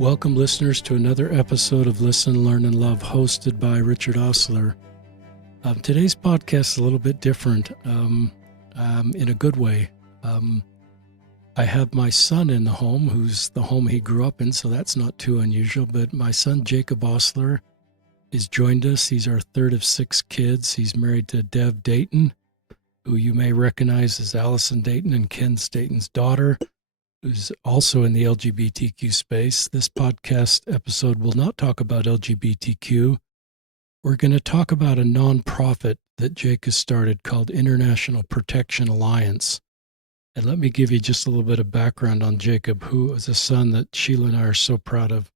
Welcome, listeners, to another episode of Listen, Learn, and Love, hosted by Richard Ostler. Today's podcast is a little bit different in a good way. I have my son in the home, who's the home he grew up in, so that's not too unusual. But my son, Jacob Ostler, has joined us. He's our third of 6 kids. He's married to Dev Dayton, who you may recognize as Allison Dayton and Ken Dayton's daughter, who's also in the LGBTQ space. This podcast episode will not talk about LGBTQ. We're going to talk about a nonprofit that Jake has started called International Protection Alliance. And let me give you just a little bit of background on Jacob, who is a son that Sheila and I are so proud of.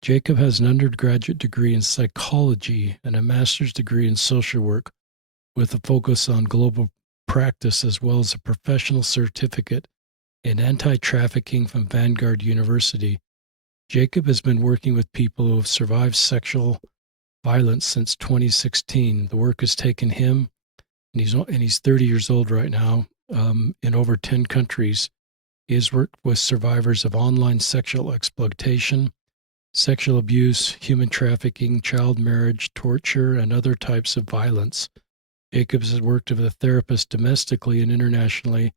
Jacob has an undergraduate degree in psychology and a master's degree in social work with a focus on global practice, as well as a professional certificate in anti-trafficking from Vanguard University. Jacob has been working with people who have survived sexual violence since 2016. The work has taken him, and he's 30 years old right now, in over 10 countries. He has worked with survivors of online sexual exploitation, sexual abuse, human trafficking, child marriage, torture, and other types of violence. Jacob has worked with a therapist domestically and internationally,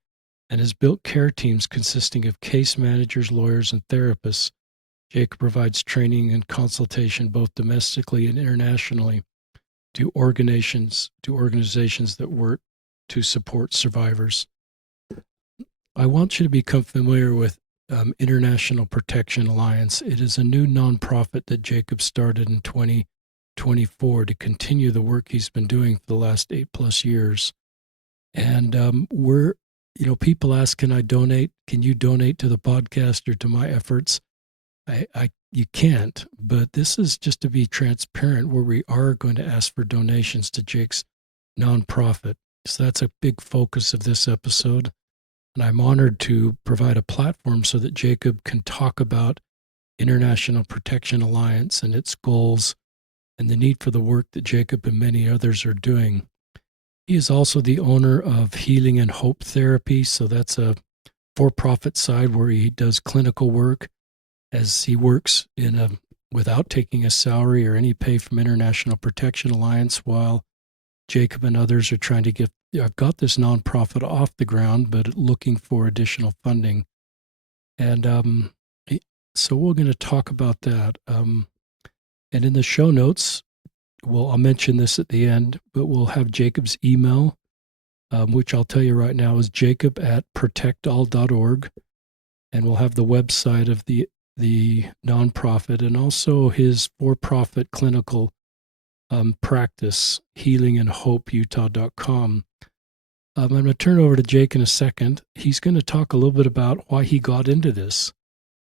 and has built care teams consisting of case managers, lawyers, and therapists. Jacob provides training and consultation both domestically and internationally to organizations that work to support survivors. I want you to become familiar with International Protection Alliance. It is a new nonprofit that Jacob started in 2024 to continue the work he's been doing for the last 8+ years. And people ask, can I donate? Can you donate to the podcast or to my efforts? You can't, but this is just to be transparent, where we are going to ask for donations to Jake's nonprofit. So that's a big focus of this episode. And I'm honored to provide a platform so that Jacob can talk about International Protection Alliance and its goals and the need for the work that Jacob and many others are doing. He is also the owner of Healing and Hope Therapy, so that's a for-profit side where he does clinical work as he works without taking a salary or any pay from International Protection Alliance, while Jacob and others are trying to I've got this nonprofit off the ground, but looking for additional funding. And so we're going to talk about that. And in the show notes, I'll mention this at the end, but we'll have Jacob's email, which I'll tell you right now is jacob@protectall.org. And we'll have the website of the nonprofit and also his for-profit clinical practice, healingandhopeutah.com. I'm going to turn over to Jake in a second. He's going to talk a little bit about why he got into this,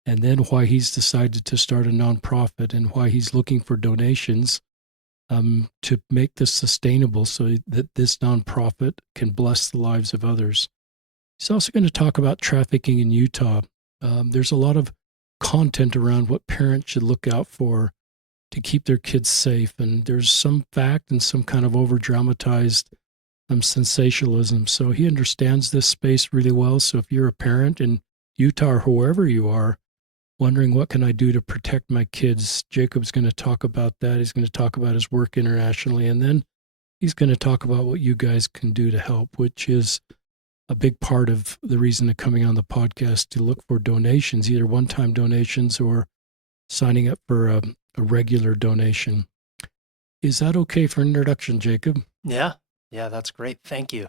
and then why he's decided to start a nonprofit, and why he's looking for donations to make this sustainable so that this nonprofit can bless the lives of others. He's also going to talk about trafficking in Utah. There's a lot of content around what parents should look out for to keep their kids safe, and there's some fact and some kind of over-dramatized sensationalism. So he understands this space really well. So if you're a parent in Utah or wherever you are, wondering what can I do to protect my kids, Jacob's going to talk about that. He's going to talk about his work internationally, and then he's going to talk about what you guys can do to help, which is a big part of the reason of coming on the podcast, to look for donations, either one-time donations or signing up for a regular donation. Is that okay for an introduction, Jacob? Yeah, that's great. Thank you.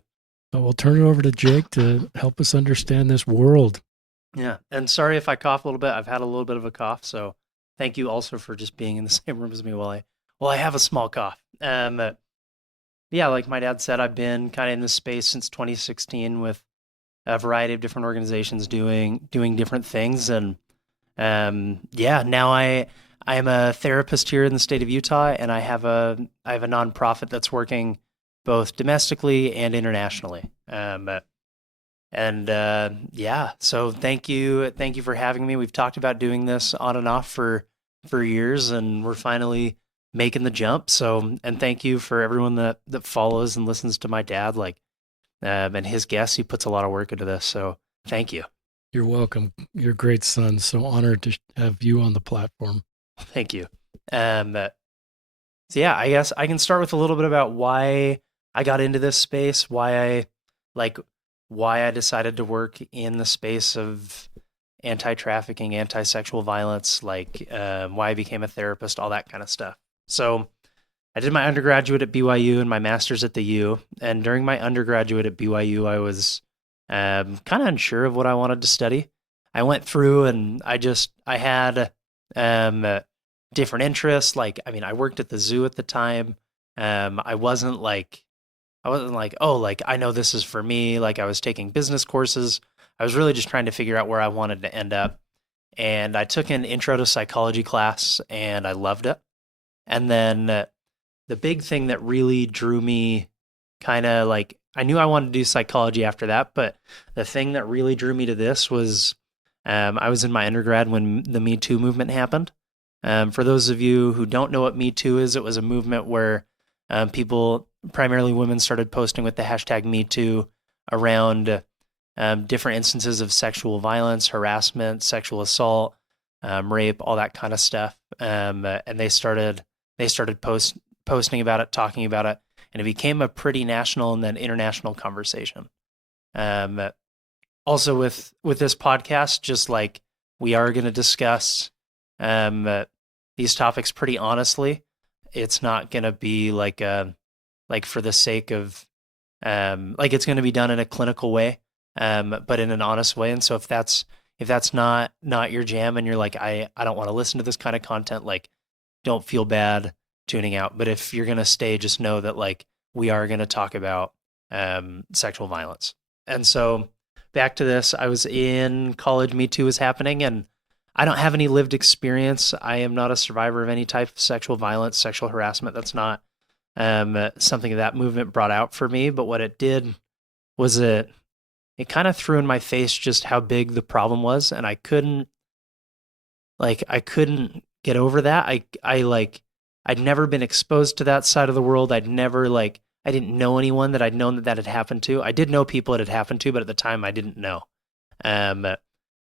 So we'll turn it over to Jake to help us understand this world. Yeah, and sorry if I cough a little bit. I've had a little bit of a cough, so thank you also for just being in the same room as me while I have a small cough. Yeah, like my dad said, I've been kind of in this space since 2016 with a variety of different organizations doing different things, and now I am a therapist here in the state of Utah, and I have a nonprofit that's working both domestically and internationally. So thank you for having me. We've talked about doing this on and off for years, and we're finally making the jump. So, and thank you for everyone that follows and listens to my dad, and his guests. He puts a lot of work into this. So thank you. You're welcome. You're a great son. So honored to have you on the platform. Thank you. So yeah, I guess I can start with a little bit about why I got into this space, like why I decided to work in the space of anti-trafficking, anti-sexual violence, why I became a therapist, all that kind of stuff. So I did my undergraduate at BYU and my master's at the U. And during my undergraduate at BYU, I was kind of unsure of what I wanted to study. I went through and I had different interests. I worked at the zoo at the time. I wasn't like, oh, like, I know this is for me. Like, I was taking business courses. I was really just trying to figure out where I wanted to end up. And I took an intro to psychology class and I loved it. And then the big thing that really drew me I knew I wanted to do psychology after that, but the thing that really drew me to this was I was in my undergrad when the Me Too movement happened. For those of you who don't know what Me Too is, it was a movement where people, primarily women, started posting with the hashtag Me Too around different instances of sexual violence, harassment, sexual assault, rape, all that kind of stuff. And they started posting about it, talking about it, and it became a pretty national and then international conversation. Also, with this podcast, just like we are going to discuss these topics pretty honestly. It's not going to be like for the sake of it's going to be done in a clinical way, but in an honest way. And so if that's not your jam, and you're like, I don't want to listen to this kind of content, like, don't feel bad tuning out. But if you're going to stay, just know that like we are going to talk about sexual violence. And so back to this, I was in college, Me Too was happening, and I don't have any lived experience. I am not a survivor of any type of sexual violence, sexual harassment. That's not something that movement brought out for me. But what it did was it kind of threw in my face just how big the problem was, and I couldn't get over that. I'd never been exposed to that side of the world. I didn't know anyone that I'd known that had happened to. I did know people it had happened to, but at the time I didn't know. And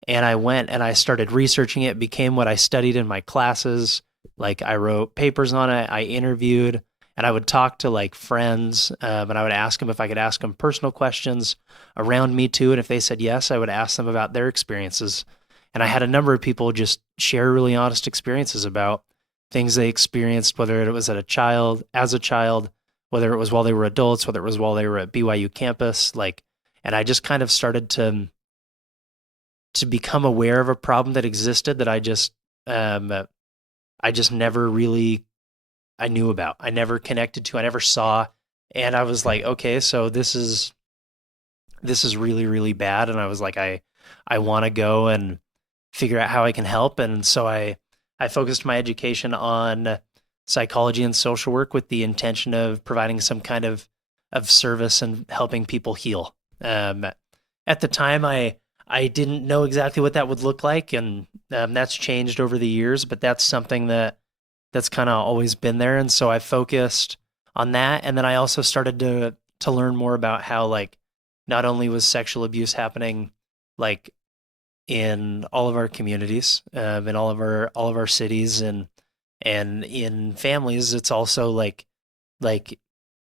I went and I started researching it. It became what I studied in my classes. Like, I wrote papers on it. I interviewed, and I would talk to like friends, and I would ask them if I could ask them personal questions around Me Too. And if they said yes, I would ask them about their experiences. And I had a number of people just share really honest experiences about things they experienced, whether it was as a child, whether it was while they were adults, whether it was while they were at BYU campus. And I just kind of started to become aware of a problem that existed that I just never really, I knew about. I never connected to, I never saw. And I was like, okay, so this is really, really bad. And I was like, I want to go and figure out how I can help. And so I focused my education on psychology and social work with the intention of providing some kind of service and helping people heal. At the time, I didn't know exactly what that would look like, and that's changed over the years, but that's something that's kind of always been there. And so I focused on that. And then I also started to learn more about how, like, not only was sexual abuse happening like in all of our communities, in all of our cities and in families, it's also like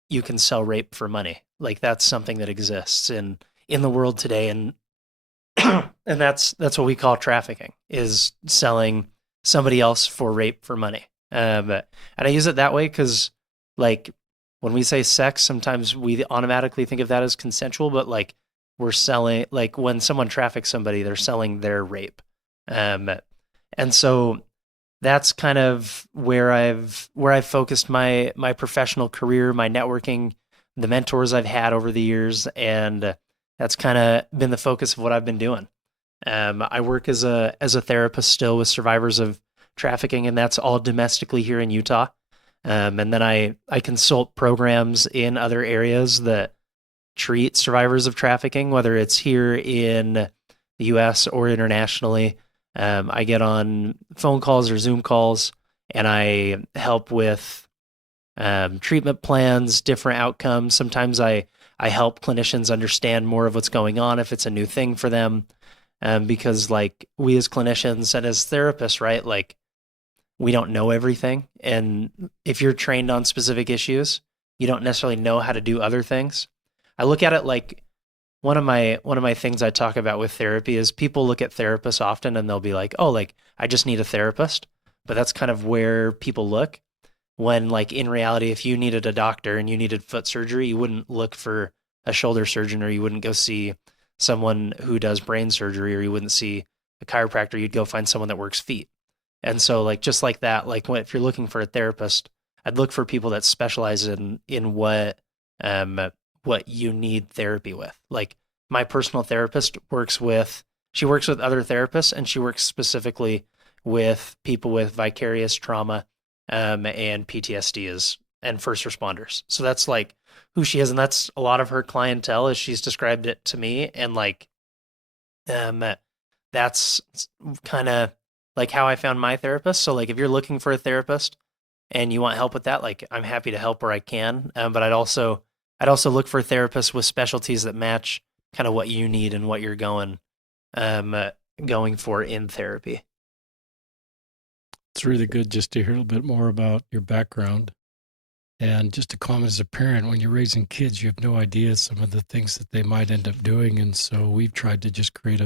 you can sell rape for money. Like, that's something that exists in the world today. And and that's what we call trafficking, is selling somebody else for rape for money. And I use it that way because, like, when we say sex, sometimes we automatically think of that as consensual, but like, we're selling, like, when someone traffics somebody, they're selling their rape. And so that's kind of where I've focused my professional career, my networking, the mentors I've had over the years, and that's kind of been the focus of what I've been doing. I work as a therapist still with survivors of trafficking, and that's all domestically here in Utah. And then I consult programs in other areas that treat survivors of trafficking, whether it's here in the U.S. or internationally. I get on phone calls or Zoom calls, and I help with treatment plans, different outcomes. Sometimes I help clinicians understand more of what's going on if it's a new thing for them. because like we as clinicians and as therapists, right? Like we don't know everything. And if you're trained on specific issues, you don't necessarily know how to do other things. I look at it like one of my things I talk about with therapy is people look at therapists often and they'll be like, "Oh, like I just need a therapist." But that's kind of where people look when like in reality if you needed a doctor and you needed foot surgery, you wouldn't look for a shoulder surgeon or you wouldn't go see someone who does brain surgery or you wouldn't see a chiropractor, you'd go find someone that works feet. And so like just like that, like if you're looking for a therapist, I'd look for people that specialize in what you need therapy with. Like my personal therapist she works with other therapists and she works specifically with people with vicarious trauma and PTSD and first responders. So that's like who she is, and that's a lot of her clientele as she's described it to me. And like that's kind of like how I found my therapist. So like if you're looking for a therapist and you want help with that, like I'm happy to help where I can. But I'd also look for therapists with specialties that match kind of what you need and what you're going for in therapy. It's really good just to hear a little bit more about your background. And just to comment as a parent, when you're raising kids, you have no idea some of the things that they might end up doing. And so we've tried to just create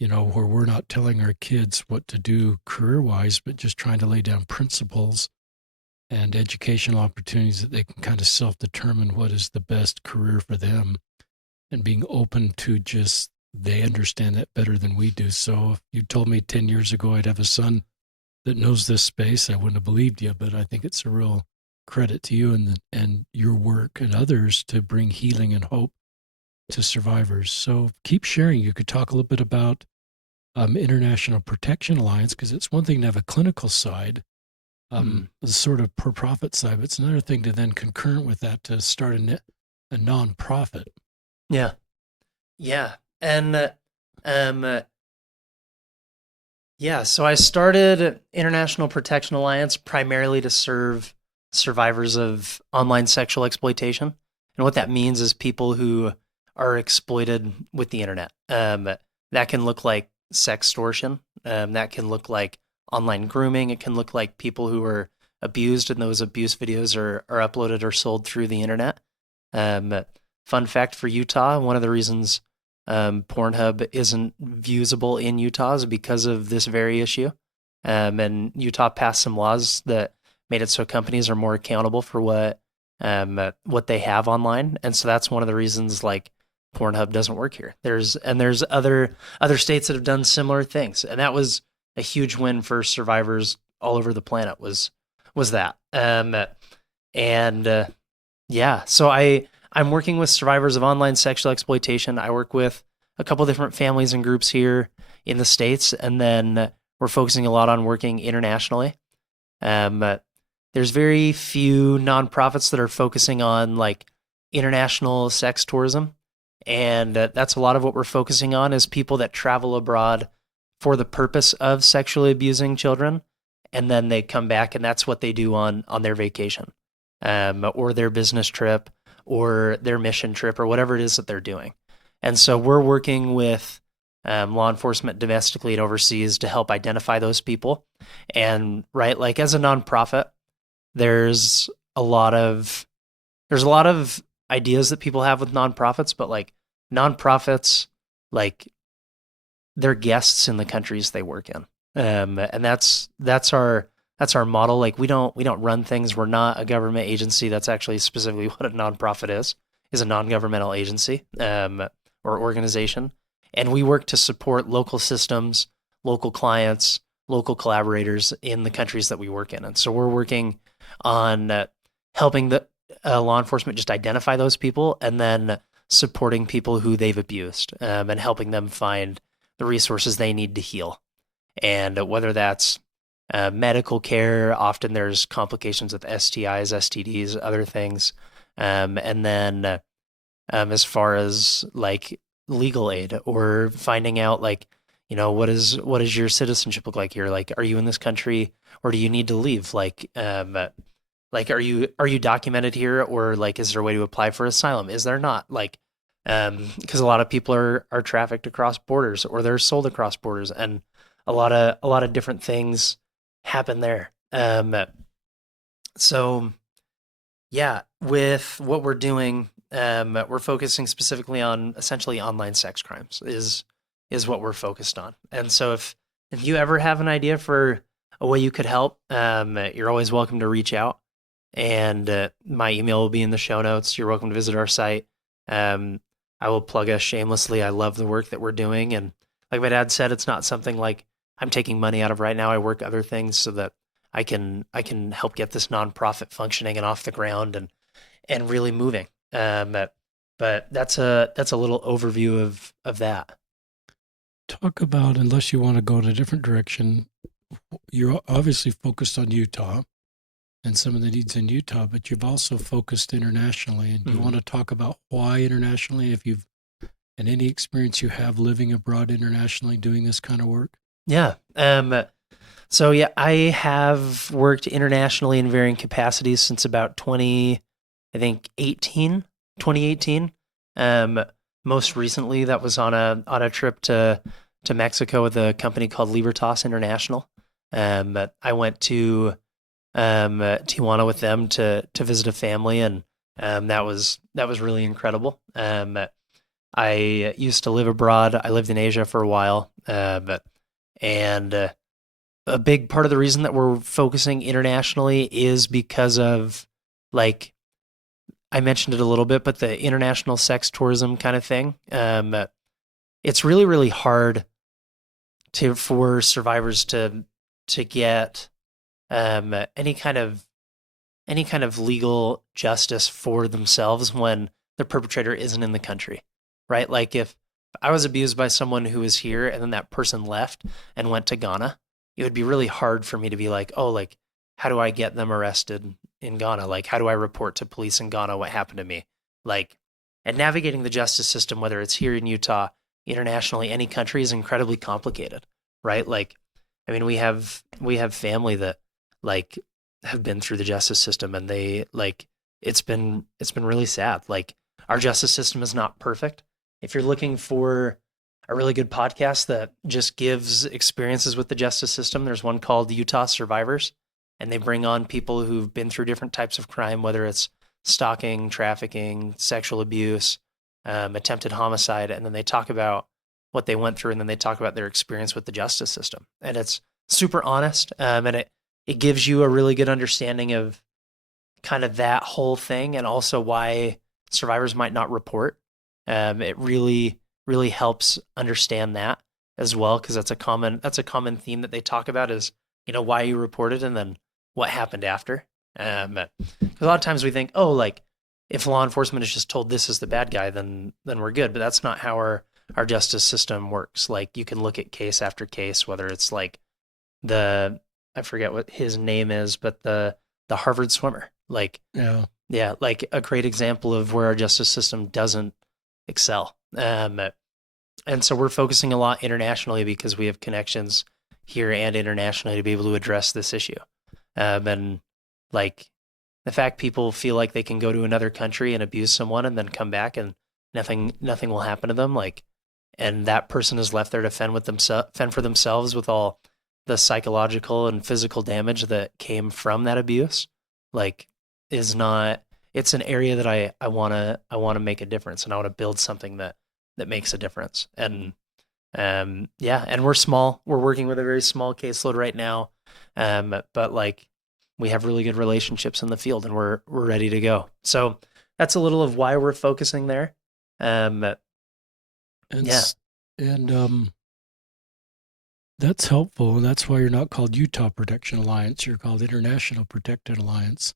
where we're not telling our kids what to do career-wise, but just trying to lay down principles and educational opportunities that they can kind of self-determine what is the best career for them and being open to just, they understand that better than we do. So if you told me 10 years ago I'd have a son that knows this space, I wouldn't have believed you, but I think it's a real credit to you and your work and others to bring healing and hope to survivors. So keep sharing. You could talk a little bit about International Protection Alliance, because it's one thing to have a clinical side, the sort of for-profit side, but it's another thing to then concurrent with that to start a nonprofit. Yeah. Yeah. And yeah, so I started International Protection Alliance primarily to serve survivors of online sexual exploitation. And what that means is people who are exploited with the internet. That can look like sextortion. That can look like online grooming. It can look like people who are abused and those abuse videos are uploaded or sold through the internet. Fun fact for Utah, one of the reasons Pornhub isn't viewable in Utah is because of this very issue. And Utah passed some laws that made it so companies are more accountable for what they have online. And so that's one of the reasons like Pornhub doesn't work here. There's other states that have done similar things. And that was a huge win for survivors all over the planet was that. Yeah, so I'm working with survivors of online sexual exploitation. I work with a couple different families and groups here in the States, and then we're focusing a lot on working internationally. There's very few nonprofits that are focusing on like international sex tourism, and that's a lot of what we're focusing on is people that travel abroad for the purpose of sexually abusing children, and then they come back and that's what they do on their vacation, or their business trip, or their mission trip, or whatever it is that they're doing. And so we're working with law enforcement domestically and overseas to help identify those people. And right, like as a nonprofit, there's a lot of ideas that people have with nonprofits, but like nonprofits, like they're guests in the countries they work in, and that's our model. Like we don't run things. We're not a government agency. That's actually specifically what a nonprofit is a non-governmental agency or organization. And we work to support local systems, local clients, local collaborators in the countries that we work in. And so we're working on helping the law enforcement just identify those people and then supporting people who they've abused and helping them find the resources they need to heal. And whether that's medical care, often there's complications with STIs, STDs, other things. And then as far as like legal aid or finding out like, what does your citizenship look like here? Like, are you in this country or do you need to leave? Like are you documented here or like, is there a way to apply for asylum? Is there not? Like because a lot of people are trafficked across borders or they're sold across borders, and a lot of different things happen there. So yeah, with what we're doing, we're focusing specifically on essentially online sex crimes is what we're focused on. And so if you ever have an idea for a way you could help, you're always welcome to reach out. And my email will be in the show notes. You're welcome to visit our site. Um, I will plug us shamelessly. I love the work that we're doing, and like my dad said, it's not something like I'm taking money out of right now. I work other things so that I can help get this nonprofit functioning and off the ground and really moving. But that's a little overview of that. Talk about, unless you want to go in a different direction, you're obviously focused on Utah and some of the needs in Utah, but you've also focused internationally. And do you want to talk about why internationally, if you've and any experience you have living abroad internationally doing this kind of work? Yeah. So yeah, I have worked internationally in varying capacities since about 2018. Um, Most recently, that was on a trip to Mexico with a company called Libertas International. I went to Tijuana with them to visit a family, and that was really incredible. I used to live abroad. I lived in Asia for a while, and a big part of the reason that we're focusing internationally is because of, like, I mentioned it a little bit, but the international sex tourism kind of thing. It's really, really hard for survivors to get any kind of legal justice for themselves when the perpetrator isn't in the country, right? Like if I was abused by someone who was here and then that person left and went to Ghana, it would be really hard for me to be like, oh, like, how do I get them arrested in Ghana? Like, how do I report to police in Ghana what happened to me? Like, and navigating the justice system, whether it's here in Utah, internationally, any country, is incredibly complicated, right? Like, I mean, we have family that like have been through the justice system, and they like it's been really sad. Like, our justice system is not perfect. If you're looking for a really good podcast that just gives experiences with the justice system, there's one called Utah Survivors, and they bring on people who've been through different types of crime, whether it's stalking, trafficking, sexual abuse, attempted homicide, and then they talk about what they went through, and then they talk about their experience with the justice system, and it's super honest, and it gives you a really good understanding of kind of that whole thing, and also why survivors might not report. It really helps understand that as well, because that's a common theme that they talk about is, why you reported and then what happened after. 'Cause a lot of times we think, oh, like, if law enforcement is just told this is the bad guy, then we're good. But that's not how our justice system works. Like, you can look at case after case, whether it's like I forget what his name is, but the Harvard swimmer. Like, Yeah. yeah, like a great example of where our justice system doesn't excel. And so we're focusing a lot internationally because we have connections here and internationally to be able to address this issue. And like, the fact people feel like they can go to another country and abuse someone and then come back and nothing will happen to them, like, and that person is left there to fend for themselves with all the psychological and physical damage that came from that abuse, like, is not. It's an area that I want to make a difference, and I want to build something that makes a difference. And yeah, and we're small. We're working with a very small caseload right now, but like, we have really good relationships in the field, and we're ready to go. So that's a little of why we're focusing there. And Yeah. and that's helpful, and that's why you're not called Utah Protection Alliance. You're called International Protected Alliance.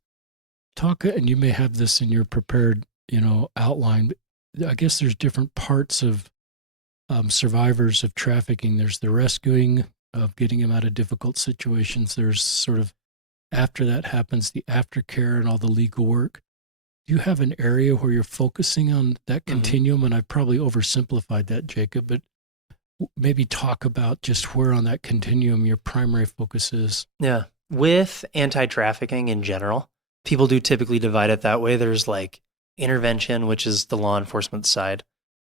And you may have this in your prepared, outline. But I guess there's different parts of survivors of trafficking. There's the rescuing of getting them out of difficult situations. There's sort of, after that happens, the aftercare and all the legal work. Do you have an area where you're focusing on that continuum? And I've probably oversimplified that, Jacob, but maybe talk about just where on that continuum your primary focus is. Yeah. With anti-trafficking in general, people do typically divide it that way. There's like intervention, which is the law enforcement side.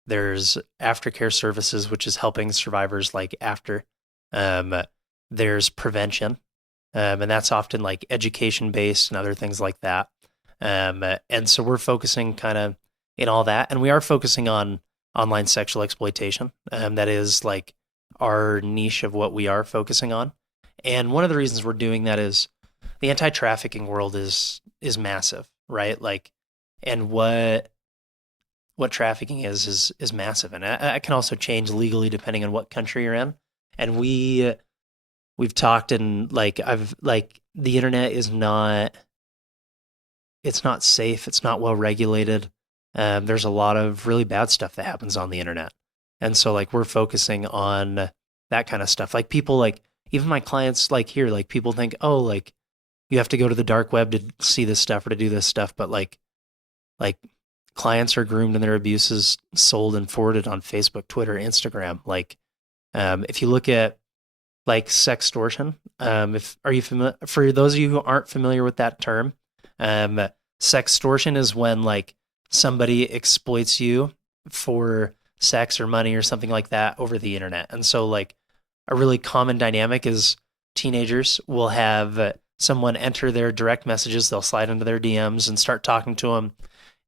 There's aftercare services, which is helping survivors like after. Um, there's prevention, and that's often like education based and other things like that. And so we're focusing kind of in all that, and we are focusing on online sexual exploitation. That is like our niche of what we are focusing on. And one of the reasons we're doing that is the anti-trafficking world is massive, right? Like, and what trafficking is massive, and it can also change legally depending on what country you're in. And we've talked, and like I've like the internet is not, it's not safe, it's not well regulated. There's a lot of really bad stuff that happens on the internet, and so like we're focusing on that kind of stuff. Like people, like even my clients like here, like people think, oh, like you have to go to the dark web to see this stuff or to do this stuff, but like clients are groomed and their abuses sold and forwarded on Facebook, Twitter, Instagram. Like, if you look at like sextortion, if are you familiar? For those of you who aren't familiar with that term, sextortion is when like somebody exploits you for sex or money or something like that over the internet. And so like a really common dynamic is teenagers will have someone enter their direct messages, they'll slide into their DMs and start talking to them,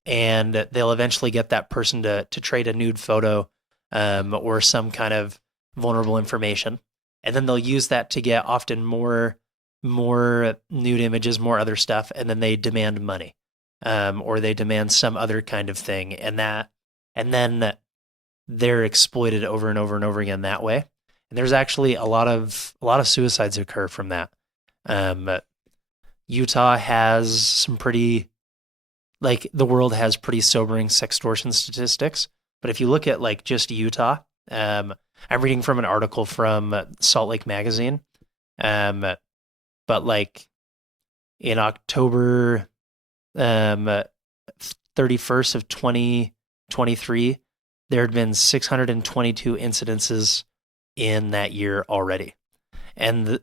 and they'll eventually get that person to trade a nude photo, or some kind of vulnerable information, and then they'll use that to get often more nude images, more other stuff, and then they demand money, or they demand some other kind of thing, and then they're exploited over and over and over again that way. And there's actually a lot of suicides occur from that. Utah has some pretty, like the world has pretty sobering sextortion statistics. But if you look at like just Utah, I'm reading from an article from Salt Lake Magazine. But like in October 31st of 2023, there had been 622 incidences in that year already. And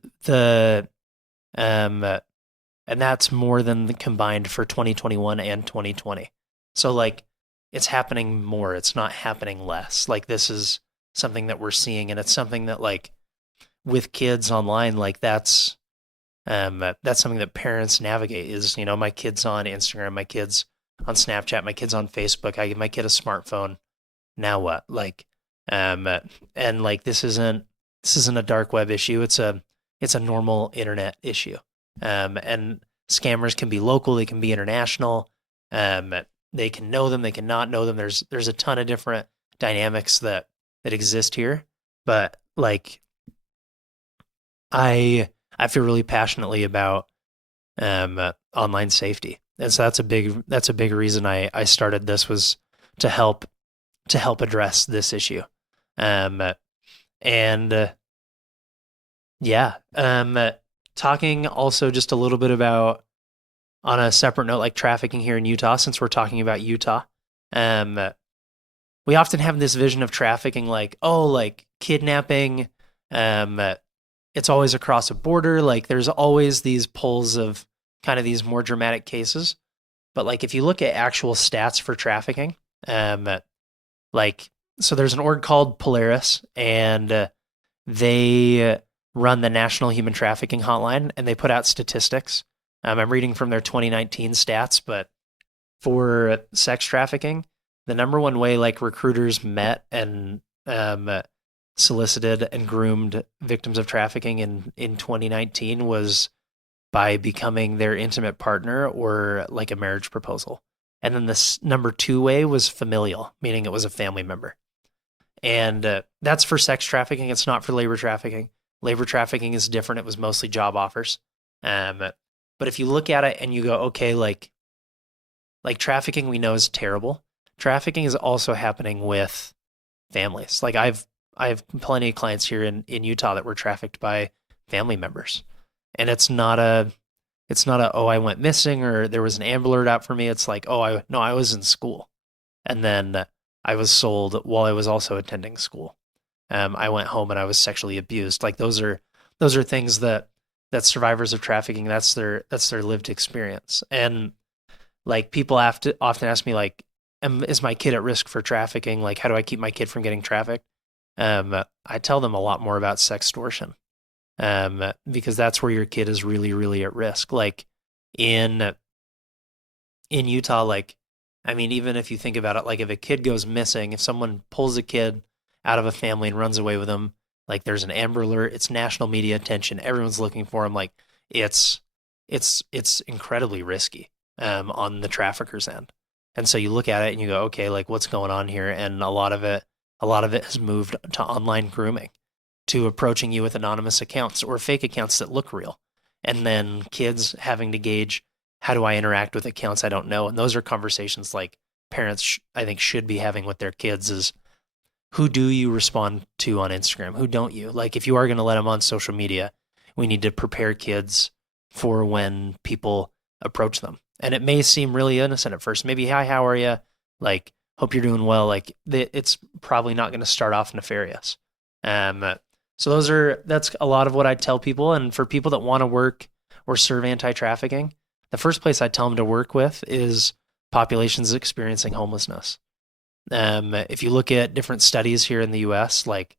and that's more than the combined for 2021 and 2020. So like it's happening more, it's not happening less. Like this is something that we're seeing, and it's something that like with kids online, like that's something that parents navigate is, you know, my kids on Instagram, my kids on Snapchat, my kids on Facebook, I give my kid a smartphone. Now what? Like, and like this isn't a dark web issue. It's a normal internet issue. And scammers can be local, they can be international. They can know them, they can not know them. There's a ton of different dynamics that exist here. But like, I feel really passionately about online safety, and so that's a big reason I started this, was to help address this issue. And yeah, talking also just a little bit about, on a separate note, like trafficking here in Utah, since we're talking about Utah. We often have this vision of trafficking like, oh, like kidnapping, it's always across a border. Like there's always these pulls of kind of these more dramatic cases. But like if you look at actual stats for trafficking, like, so there's an org called Polaris, and they run the National Human Trafficking Hotline, and they put out statistics. I'm reading from their 2019 stats, but for sex trafficking, the number one way like recruiters met and solicited and groomed victims of trafficking in 2019 was by becoming their intimate partner or like a marriage proposal. And then this number two way was familial, meaning it was a family member. And that's for sex trafficking. It's not for labor trafficking. Labor trafficking is different. It was mostly job offers. But if you look at it and you go, okay, like trafficking we know is terrible. Trafficking is also happening with families. Like I have plenty of clients here in Utah that were trafficked by family members. And it's not a, oh, I went missing or there was an Amber Alert out for me. It's like, oh, I was in school. And then I was sold while I was also attending school. I went home and I was sexually abused. Like those are things that survivors of trafficking, that's their lived experience. And like people have to often ask me like, is my kid at risk for trafficking? Like, how do I keep my kid from getting trafficked? I tell them a lot more about sextortion, because that's where your kid is really, really at risk. Like in Utah, like, I mean, even if you think about it, like if a kid goes missing, if someone pulls a kid out of a family and runs away with them, like there's an Amber Alert, it's national media attention, everyone's looking for him. Like it's it's incredibly risky on the trafficker's end. And so you look at it and you go, okay, like what's going on here? And a lot of it has moved to online grooming, to approaching you with anonymous accounts or fake accounts that look real. And then kids having to gauge, how do I interact with accounts I don't know? And those are conversations like parents, I think, should be having with their kids is, who do you respond to on Instagram? Who don't you? Like, if you are going to let them on social media, we need to prepare kids for when people approach them. And it may seem really innocent at first. Maybe, hi, how are you? Like, hope you're doing well. Like, it's probably not going to start off nefarious. So that's a lot of what I tell people. And for people that want to work or serve anti-trafficking, the first place I tell them to work with is populations experiencing homelessness. If you look at different studies here in the U.S., like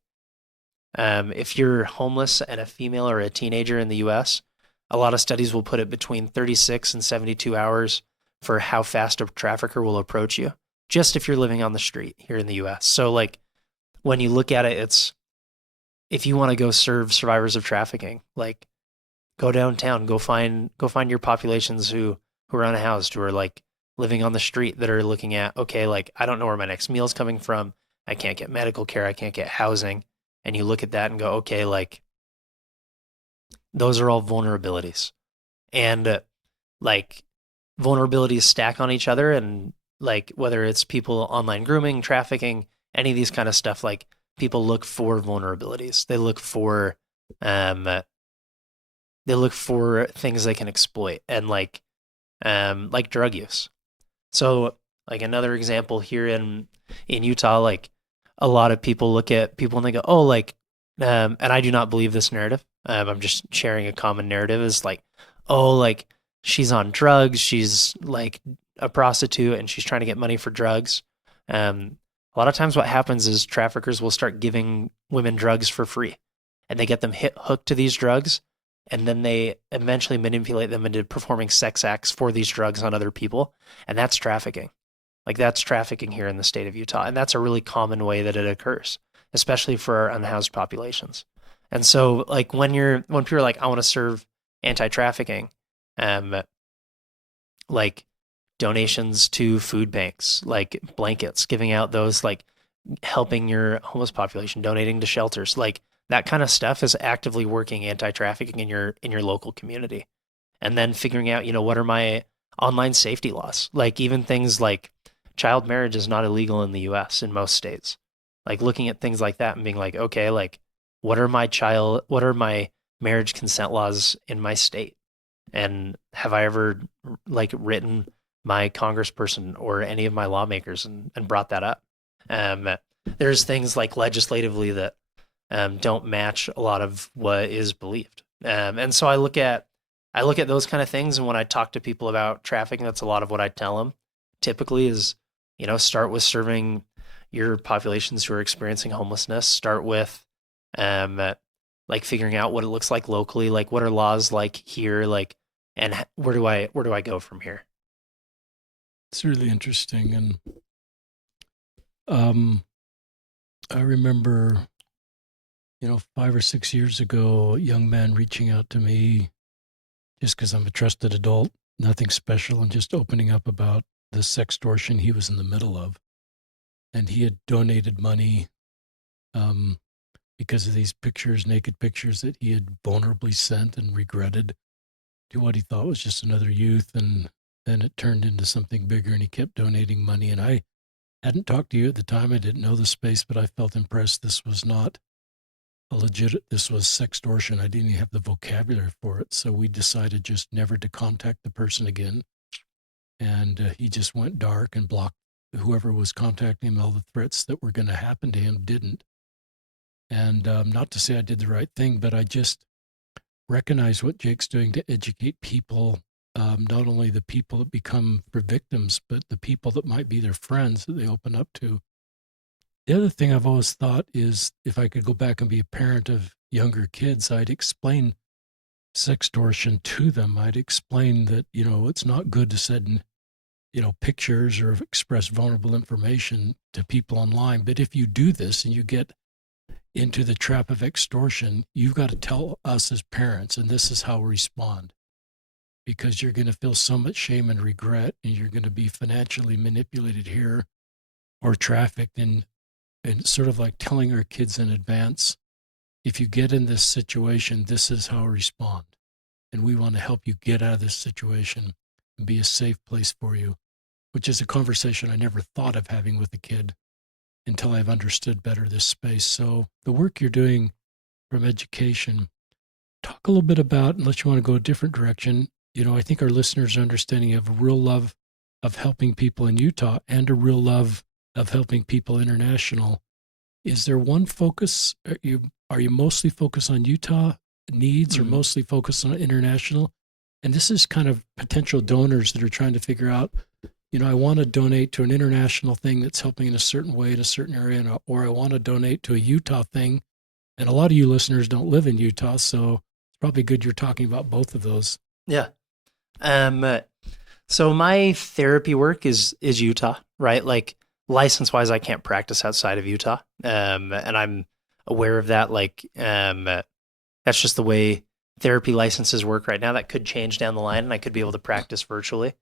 if you're homeless and a female or a teenager in the U.S., a lot of studies will put it between 36 and 72 hours for how fast a trafficker will approach you, just if you're living on the street here in the U.S. So like when you look at it, it's, if you want to go serve survivors of trafficking, like go downtown, go find your populations who are unhoused, who are like living on the street, that are looking at, okay, like I don't know where my next meal's coming from. I can't get medical care. I can't get housing. And you look at that and go, okay, like those are all vulnerabilities. And like vulnerabilities stack on each other. And like whether it's people online grooming, trafficking, any of these kind of stuff, like people look for vulnerabilities. They look for things they can exploit, and like drug use. So like another example here in Utah, like a lot of people look at people and they go, oh, like, and I do not believe this narrative. I'm just sharing a common narrative, is like, oh, like she's on drugs, she's like a prostitute and she's trying to get money for drugs. A lot of times what happens is traffickers will start giving women drugs for free, and they get them hooked to these drugs, and then they eventually manipulate them into performing sex acts for these drugs on other people. And that's trafficking. Like that's trafficking here in the state of Utah. And that's a really common way that it occurs, especially for our unhoused populations. And so like when people are like, I want to serve anti-trafficking, like donations to food banks, like blankets, giving out those, like helping your homeless population, donating to shelters, like that kind of stuff is actively working anti-trafficking in your local community. And then figuring out, what are my online safety laws? Like even things like child marriage is not illegal in the US in most states. Like looking at things like that and being like, okay, like what are my marriage consent laws in my state? And have I ever like written my congressperson or any of my lawmakers and brought that up? There's things like legislatively that don't match a lot of what is believed. And so I look at those kind of things. And when I talk to people about trafficking, that's a lot of what I tell them typically is, start with serving your populations who are experiencing homelessness. Start with, like figuring out what it looks like locally, like what are laws like here, like, and where do I go from here? It's really interesting. And I remember, 5 or 6 years ago, a young man reaching out to me just because I'm a trusted adult, nothing special, and just opening up about the sextortion he was in the middle of. And he had donated money because of these pictures, naked pictures that he had vulnerably sent and regretted, to what he thought was just another youth. And then it turned into something bigger, and he kept donating money. And I hadn't talked to you at the time. I didn't know the space, but I felt impressed. This was not this was sextortion. I didn't even have the vocabulary for it. So we decided just never to contact the person again. And he just went dark and blocked whoever was contacting him. All the threats that were going to happen to him didn't. And not to say I did the right thing, but I just recognize what Jake's doing to educate people not only the people that become for victims, but the people that might be their friends that they open up to. The other thing I've always thought is if I could go back and be a parent of younger kids, I'd explain sextortion to them. I'd explain that, it's not good to send, pictures or express vulnerable information to people online. But if you do this and you get into the trap of extortion, you've got to tell us as parents, and this is how we respond. Because you're going to feel so much shame and regret, and you're going to be financially manipulated here or trafficked. And sort of like telling our kids in advance, if you get in this situation, this is how I respond. And we want to help you get out of this situation and be a safe place for you, which is a conversation I never thought of having with a kid until I've understood better this space. So the work you're doing from education, talk a little bit about, unless you want to go a different direction, I think our listeners are understanding you have a real love of helping people in Utah and a real love of helping people international. Is there one focus? Are you mostly focused on Utah needs or mostly focused on international? And this is kind of potential donors that are trying to figure out, I want to donate to an international thing that's helping in a certain way in a certain area, or I want to donate to a Utah thing. And a lot of you listeners don't live in Utah, so it's probably good you're talking about both of those. Yeah. So my therapy work is Utah, right? Like license wise, I can't practice outside of Utah. And I'm aware of that. That's just the way therapy licenses work right now. That could change down the line and I could be able to practice virtually.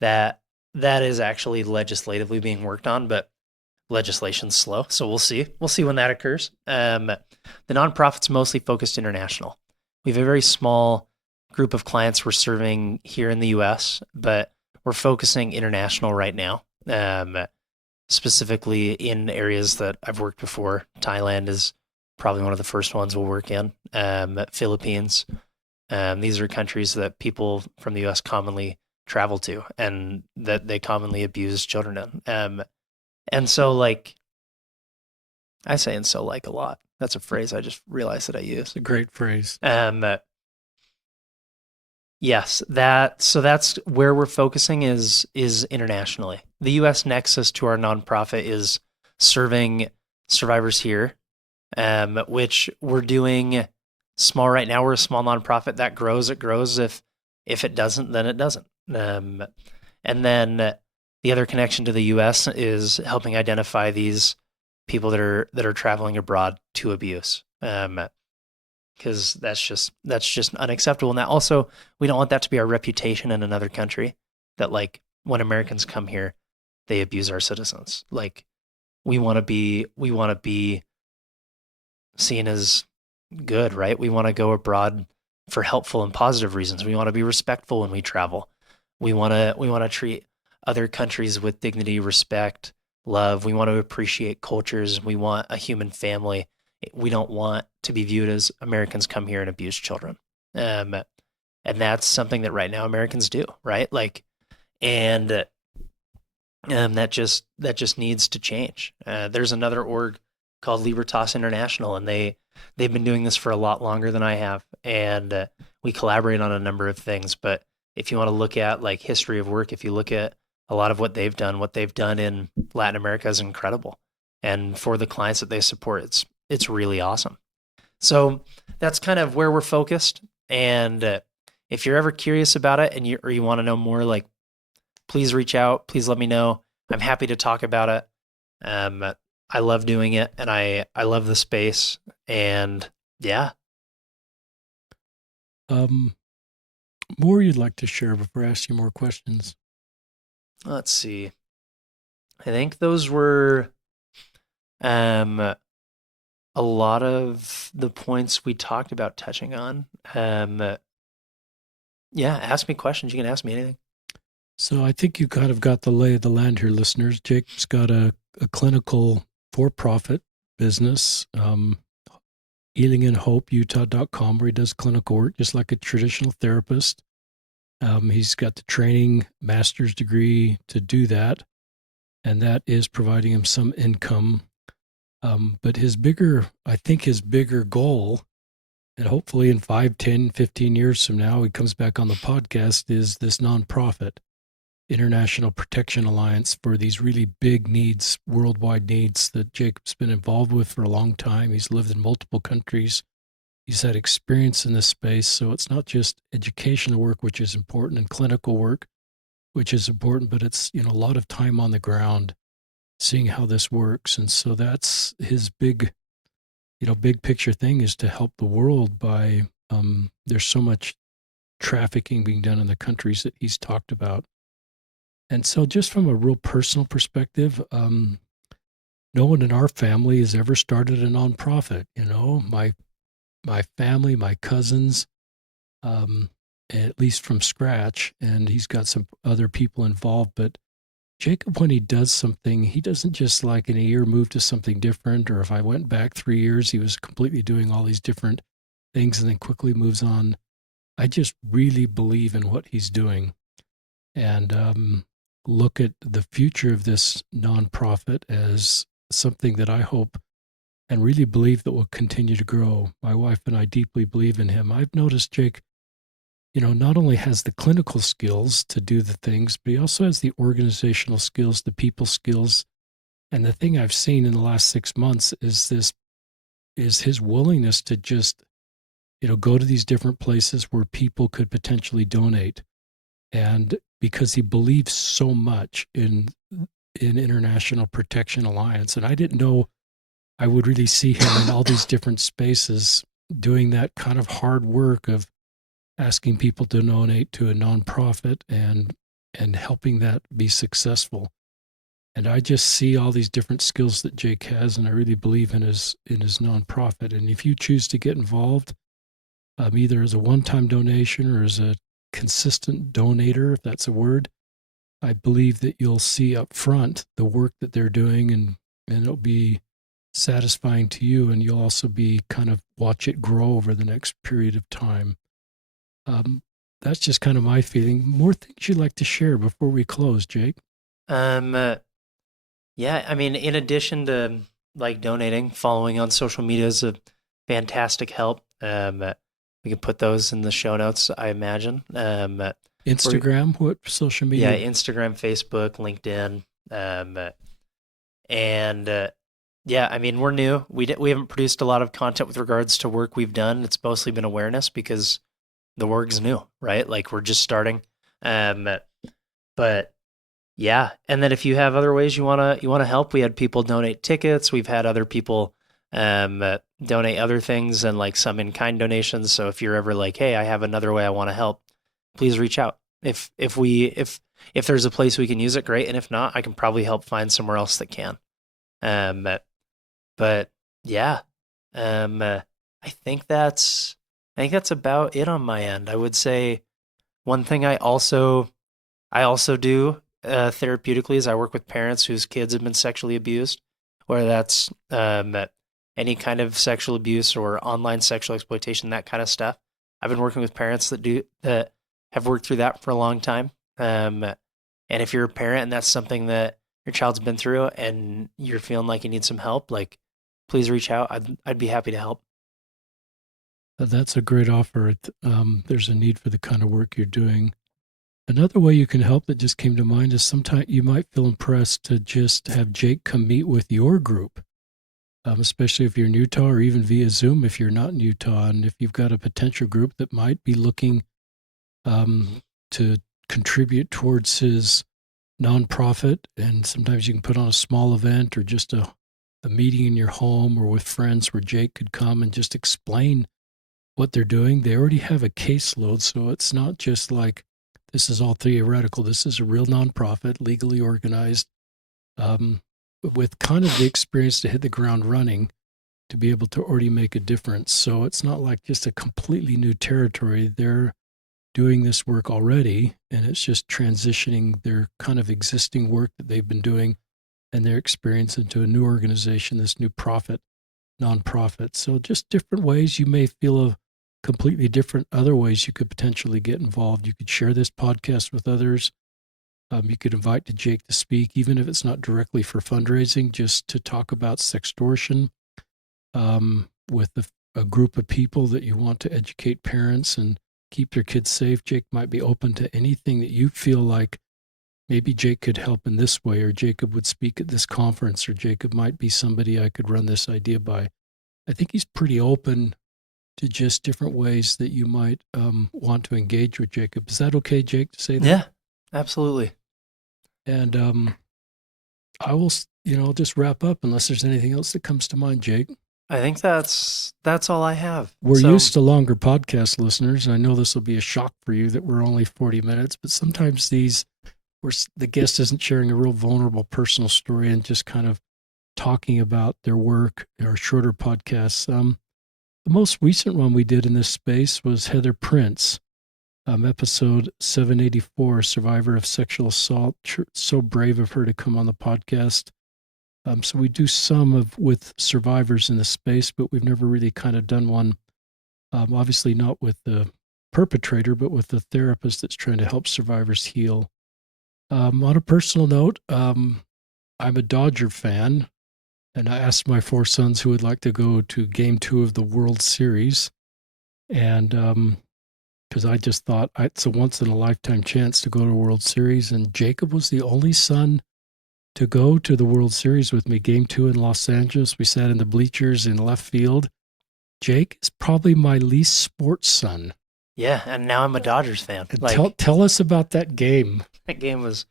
That is actually legislatively being worked on, but legislation's slow. So we'll see. We'll see when that occurs. The nonprofit's mostly focused international. We have a very small group of clients we're serving here in the US, but we're focusing international right now, specifically in areas that I've worked before. Thailand is probably one of the first ones we'll work in, Philippines. These are countries that people from the US commonly travel to and that they commonly abuse children in. And so I say and so a lot. That's a phrase I just realized that I use. It's a great phrase. Yes, that's where we're focusing is internationally. The US nexus to our nonprofit is serving survivors here, which we're doing small right now. We're a small nonprofit that grows. It grows. If it doesn't, then it doesn't. And then the other connection to the US is helping identify these people that are traveling abroad to abuse. Because that's just unacceptable. Now, also, we don't want that to be our reputation in another country. That when Americans come here, they abuse our citizens. We want to be seen as good, right? We want to go abroad for helpful and positive reasons. We want to be respectful when we travel. We want to treat other countries with dignity, respect, love. We want to appreciate cultures. We want a human family. We don't want to be viewed as Americans come here and abuse children. And that's something that right now Americans do, right? And that just needs to change. There's another org called Libertas International, and they've been doing this for a lot longer than I have. And we collaborate on a number of things. But if you want to look at history of work, if you look at a lot of what they've done in Latin America is incredible. And for the clients that they support, it's really awesome. So that's kind of where we're focused. And if you're ever curious about it or you want to know more, please reach out. Please let me know. I'm happy to talk about it. I love doing it and I love the space. And yeah. More you'd like to share before I ask you more questions? Let's see. I think those were a lot of the points we talked about touching on. Yeah, ask me questions. You can ask me anything. So I think you kind of got the lay of the land here, listeners. Jake's got a clinical for-profit business, healingandhopeutah.com, where he does clinical work just like a traditional therapist. He's got the training, master's degree to do that, and that is providing him some income. But his bigger goal and hopefully in 5, 10, 15 years from now, he comes back on the podcast, is this nonprofit, International Protection Alliance, for these really big needs, worldwide needs that Jacob's been involved with for a long time. He's lived in multiple countries. He's had experience in this space. So it's not just educational work, which is important, and clinical work, which is important, but it's, a lot of time on the ground seeing how this works. And so that's his big picture thing, is to help the world by, there's so much trafficking being done in the countries that he's talked about. And so just from a real personal perspective, no one in our family has ever started a nonprofit. My family, my cousins, at least from scratch, and he's got some other people involved. But Jacob, when he does something, he doesn't just like in a year move to something different, or if I went back 3 years, he was completely doing all these different things and then quickly moves on. I just really believe in what he's doing, and look at the future of this nonprofit as something that I hope and really believe that will continue to grow. My wife and I deeply believe in him. I've noticed Jake, not only has the clinical skills to do the things, but he also has the organizational skills, the people skills. And the thing I've seen in the last 6 months is his willingness to just, go to these different places where people could potentially donate. And because he believes so much in International Protection Alliance, and I didn't know I would really see him in all these different spaces doing that kind of hard work of asking people to donate to a nonprofit and helping that be successful. And I just see all these different skills that Jake has, and I really believe in his nonprofit. And if you choose to get involved, either as a one-time donation or as a consistent donator, if that's a word, I believe that you'll see up front the work that they're doing, and it'll be satisfying to you, and you'll also be kind of watch it grow over the next period of time. That's just kind of my feeling. More things you'd like to share before we close, Jake? Yeah, I mean, in addition to like donating, following on social media is a fantastic help. We can put those in the show notes, I imagine. Instagram, what social media? Yeah, Instagram, Facebook, LinkedIn, and yeah, I mean, we're new. We haven't produced a lot of content with regards to work we've done. It's mostly been awareness because the work's new, right? Like we're just starting. But yeah, and then if you have other ways you wanna help, we had people donate tickets. We've had other people donate other things, and like some in-kind donations. So if you're ever like, hey, I have another way I want to help, please reach out. If there's a place we can use it, great. And if not, I can probably help find somewhere else that can. But yeah, I think that's about it on my end. I would say one thing I also do therapeutically is I work with parents whose kids have been sexually abused, whether that's any kind of sexual abuse or online sexual exploitation, that kind of stuff. I've been working with parents that have worked through that for a long time. And if you're a parent and that's something that your child's been through and you're feeling like you need some help, like please reach out. I'd be happy to help. That's a great offer. There's a need for the kind of work you're doing. Another way you can help that just came to mind is sometimes you might feel impressed to just have Jake come meet with your group, especially if you're in Utah, or even via Zoom if you're not in Utah. And if you've got a potential group that might be looking to contribute towards his nonprofit, and sometimes you can put on a small event or just a meeting in your home or with friends where Jake could come and just explain what they're doing. They already have a caseload, so it's not just like this is all theoretical. This is a real nonprofit, legally organized, with kind of the experience to hit the ground running, to be able to already make a difference. So it's not like just a completely new territory. They're doing this work already, and it's just transitioning their kind of existing work that they've been doing and their experience into a new organization, this new nonprofit. So just different ways you may feel of completely different other ways you could potentially get involved. You could share this podcast with others. You could invite Jake to speak, even if it's not directly for fundraising, just to talk about sextortion with a group of people that you want to educate parents and keep your kids safe, Jake might be open to anything that you feel like maybe Jake could help in this way, or Jacob would speak at this conference, or Jacob might be somebody I could run this idea by. I think he's pretty open to just different ways that you might want to engage with Jacob. Is that okay, Jake, to say that? Yeah, absolutely. And I will, just wrap up unless there's anything else that comes to mind, Jake. I think that's all I have. We're used to longer podcast listeners. I know this will be a shock for you that we're only 40 minutes, but sometimes where the guest isn't sharing a real vulnerable personal story and just kind of talking about their work or shorter podcasts. The most recent one we did in this space was Heather Prince, episode 784, survivor of sexual assault. So brave of her to come on the podcast. So we do some with survivors in the space, but we've never really kind of done one, obviously not with the perpetrator, but with the therapist that's trying to help survivors heal. On a personal note, I'm a Dodger fan, and I asked my 4 sons who would like to go to Game 2 of the World Series, and because I just thought it's a once-in-a-lifetime chance to go to a World Series, and Jacob was the only son to go to the World Series with me. Game 2 in Los Angeles, we sat in the bleachers in left field. Jake is probably my least sports son. Yeah, and now I'm a Dodgers fan. Tell us about that game. That game was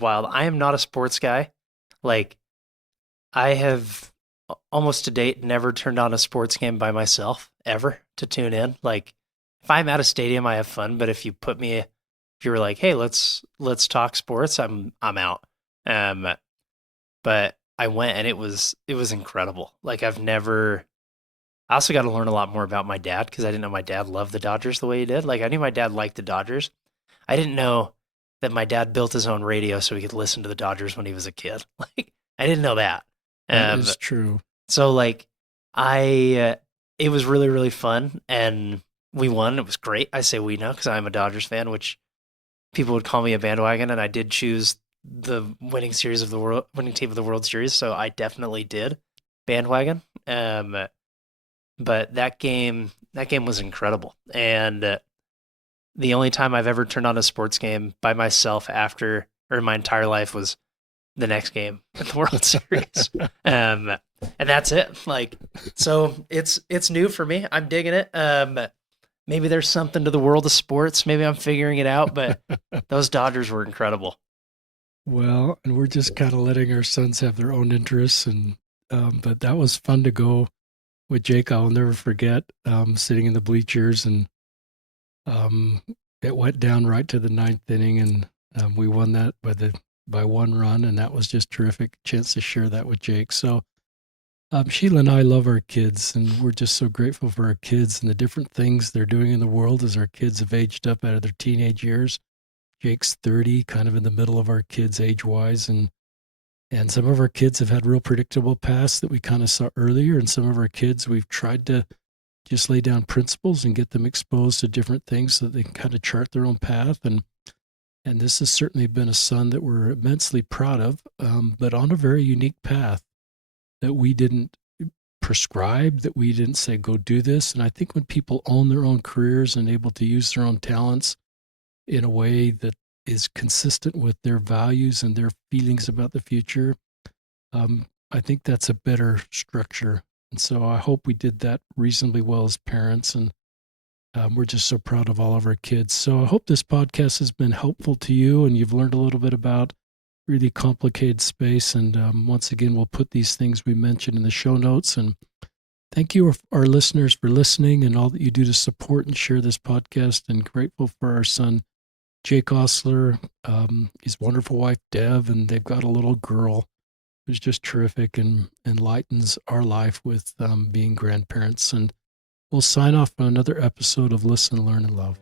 wild. I am not a sports guy. Like, I have almost to date never turned on a sports game by myself ever to tune in. Like, if I'm at a stadium, I have fun. But if you were like, hey, let's talk sports, I'm out. But I went and it was incredible. Like, I also got to learn a lot more about my dad because I didn't know my dad loved the Dodgers the way he did. Like, I knew my dad liked the Dodgers. I didn't know that my dad built his own radio so he could listen to the Dodgers when he was a kid. Like, I didn't know that. That is true. So, like, it was really, really fun, and we won. It was great. I say we now because I'm a Dodgers fan, which people would call me a bandwagon, and I did choose the winning team of the World Series, so I definitely did bandwagon. But that game was incredible, and the only time I've ever turned on a sports game by myself in my entire life was the next game at the World Series. And that's it. Like, so it's new for me. I'm digging it. Maybe there's something to the world of sports. Maybe I'm figuring it out, but those Dodgers were incredible. Well, and we're just kind of letting our sons have their own interests, and but that was fun to go with Jake. I'll never forget sitting in the bleachers, and it went down right to the 9th inning, and we won that by 1 run, and that was just terrific chance to share that with Jake. So Sheila and I love our kids, and we're just so grateful for our kids and the different things they're doing in the world as our kids have aged up out of their teenage years. Jake's 30, kind of in the middle of our kids age-wise, and some of our kids have had real predictable paths that we kind of saw earlier, and some of our kids we've tried to just lay down principles and get them exposed to different things so that they can kind of chart their own path. And this has certainly been a son that we're immensely proud of, but on a very unique path that we didn't prescribe, that we didn't say, go do this. And I think when people own their own careers and able to use their own talents in a way that is consistent with their values and their feelings about the future, I think that's a better structure. And so I hope we did that reasonably well as parents, and we're just so proud of all of our kids. So I hope this podcast has been helpful to you and you've learned a little bit about really complicated space. And once again, we'll put these things we mentioned in the show notes. And thank you, our listeners, for listening and all that you do to support and share this podcast. And grateful for our son, Jake Ostler, his wonderful wife, Deb, and they've got a little girl who's just terrific and enlightens our life with being grandparents. And we'll sign off on another episode of Listen, Learn, and Love.